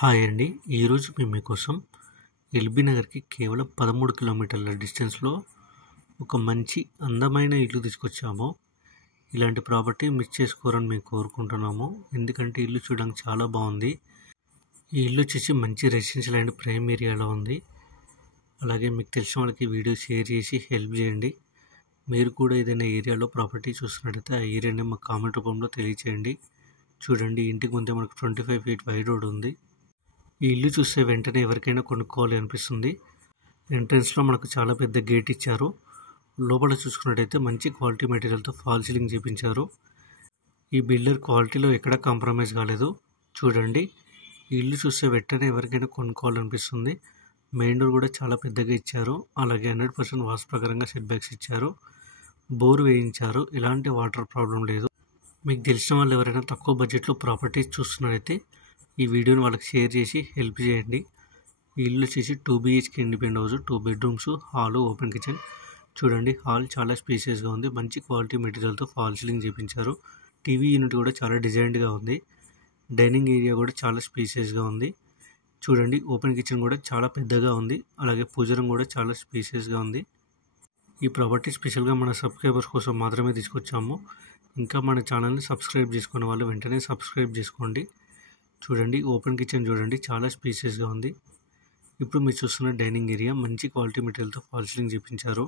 Hi అండి. ఈరోజు మేము మీకోసం ఎల్బీ నగర్‌కి కేవలం 13 కిలోమీటర్ల డిస్టెన్స్‌లో ఒక మంచి అందమైన ఇల్లు తీసుకొచ్చాము. ఇలాంటి ప్రాపర్టీ మిస్ చేసుకోరని మేము కోరుకుంటున్నాము. ఎందుకంటే ఇల్లు చూడడానికి చాలా బాగుంది. ఈ ఇల్లు వచ్చేసి మంచి రెసిడెన్షియల్ అండ్ ప్రైమ్ ఏరియాలో ఉంది. అలాగే మీకు తెలిసిన వాళ్ళకి వీడియో షేర్ చేసి హెల్ప్ చేయండి. మీరు కూడా ఏదైనా ఏరియాలో ప్రాపర్టీ చూస్తున్నట్టయితే ఆ ఏరియాని మాకు కామెంట్ రూపంలో తెలియచేయండి. చూడండి, ఇంటికి ముందే మనకు 25 ఫీట్ వైడ్ రోడ్ ఉంది. ఈ ఇల్లు చూస్తే వెంటనే ఎవరికైనా కొనుక్కోవాలి అనిపిస్తుంది. ఎంట్రన్స్లో మనకు చాలా పెద్ద గేట్ ఇచ్చారు. లోపల చూసుకున్నట్టయితే మంచి క్వాలిటీ మెటీరియల్తో ఫాల్ సీలింగ్ చేపించారు. ఈ బిల్డర్ క్వాలిటీలో ఎక్కడా కాంప్రమైజ్ కాలేదు. చూడండి, ఈ ఇల్లు చూస్తే వెంటనే ఎవరికైనా కొనుక్కోవాలనిపిస్తుంది. మెయిన్ డోర్ కూడా చాలా పెద్దగా ఇచ్చారు. అలాగే 100% వాస్తు ప్రకారంగా సెట్ బ్యాక్స్ ఇచ్చారు. బోర్ వేయించారు. ఎలాంటి వాటర్ ప్రాబ్లం లేదు. మీకు తెలిసిన వాళ్ళు ఎవరైనా తక్కువ బడ్జెట్లో ప్రాపర్టీస్ చూస్తున్నారైతే ఈ వీడియోని వాళ్ళకి షేర్ చేసి హెల్ప్ చేయండి. ఈ ఇల్లు వచ్చేసి 2 BHK independent house, 2 bedrooms, hall, open kitchen. చూడండి, హాల్ చాలా స్పేసియస్గా ఉంది. మంచి క్వాలిటీ మెటీరియల్తో ఫాల్ సీలింగ్ చేపించారు. టీవీ యూనిట్ కూడా చాలా డిజైన్డ్గా ఉంది. డైనింగ్ ఏరియా కూడా చాలా స్పేసియస్గా ఉంది. చూడండి, ఓపెన్ కిచెన్ కూడా చాలా పెద్దగా ఉంది. అలాగే పూజ రూమ్ కూడా చాలా స్పేసియస్గా ఉంది. ఈ ప్రాపర్టీ స్పెషల్గా మన సబ్స్క్రైబర్స్ కోసం మాత్రమే తీసుకొచ్చాము. ఇంకా మన ఛానల్ని సబ్స్క్రైబ్ చేసుకునే వాళ్ళు వెంటనే సబ్స్క్రైబ్ చేసుకోండి. చూడండి, ఓపెన్ కిచెన్ చూడండి, చాలా స్పేసియస్గా ఉంది. ఇప్పుడు మీరు చూస్తున్న డైనింగ్ ఏరియా మంచి క్వాలిటీ మెటీరియల్తో ఫాల్ సీలింగ్ చేపించారు.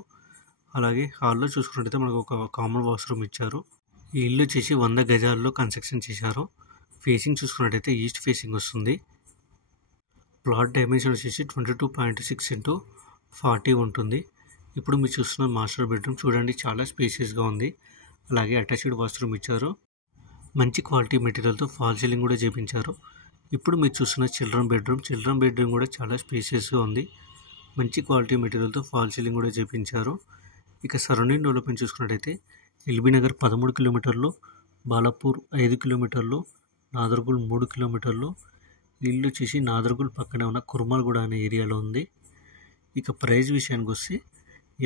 అలాగే హాల్లో చూసుకున్నట్టయితే మనకు ఒక కామన్ వాష్రూమ్ ఇచ్చారు. ఈ ఇల్లు వచ్చేసి 100 గజాల్లో కన్స్ట్రక్షన్ చేశారు. ఫేసింగ్ చూసుకున్నట్టయితే ఈస్ట్ ఫేసింగ్ వస్తుంది. ప్లాట్ డైమెన్షన్ వచ్చేసి 22.6 x 40 ఉంటుంది. ఇప్పుడు మీరు చూస్తున్న మాస్టర్ బెడ్రూమ్ చూడండి, చాలా స్పేసియస్గా ఉంది. అలాగే అటాచ్డ్ వాష్రూమ్ ఇచ్చారు. మంచి క్వాలిటీ మెటీరియల్తో ఫాల్ సీలింగ్ కూడా చేపించారు. ఇప్పుడు మీరు చూస్తున్న చిల్డ్రన్ బెడ్రూమ్ కూడా చాలా స్పేసియస్గా ఉంది. మంచి క్వాలిటీ మెటీరియల్తో ఫాల్ సీలింగ్ కూడా చేపించారు. ఇక సరౌండింగ్ డెవలప్మెంట్ చూసుకున్నట్టయితే ఎల్బీ నగర్ 13 కిలోమీటర్లు, బాలాపూర్ 5 కిలోమీటర్లు, నాదర్గుల్ 3 కిలోమీటర్లు. ఇల్లు వచ్చేసి నాదర్గుల్ పక్కనే ఉన్న కుర్మాల్గూడ అనే ఏరియాలో ఉంది. ఇక ప్రైస్ విషయానికి వస్తే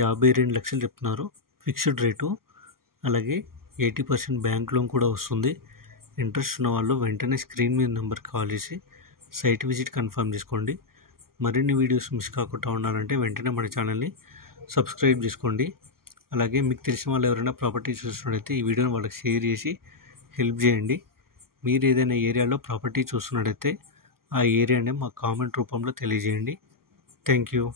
52 లక్షలు చెప్తున్నారు ఫిక్స్డ్ రేటు. అలాగే 80% బ్యాంక్ లోన్ కూడా వస్తుంది. ఇంట్రెస్ట్ ఉన్న వాళ్ళు వెంటనే స్క్రీన్ మీద నెంబర్ కాల్ చేసి సైట్ విజిట్ కన్ఫర్మ్ చేసుకోండి. మరిన్ని వీడియోస్ మిస్ కాకుండా ఉండాలంటే వెంటనే మన ఛానల్ని సబ్స్క్రైబ్ చేసుకోండి. అలాగే మీకు తెలిసిన వాళ్ళు ఎవరైనా ప్రాపర్టీ చూస్తున్నట్టయితే ఈ వీడియోని వాళ్ళకి షేర్ చేసి హెల్ప్ చేయండి. మీరు ఏదైనా ఏరియాలో ప్రాపర్టీ చూస్తున్నట్టయితే ఆ ఏరియాని మా కామెంట్ రూపంలో తెలియజేయండి. Thank you.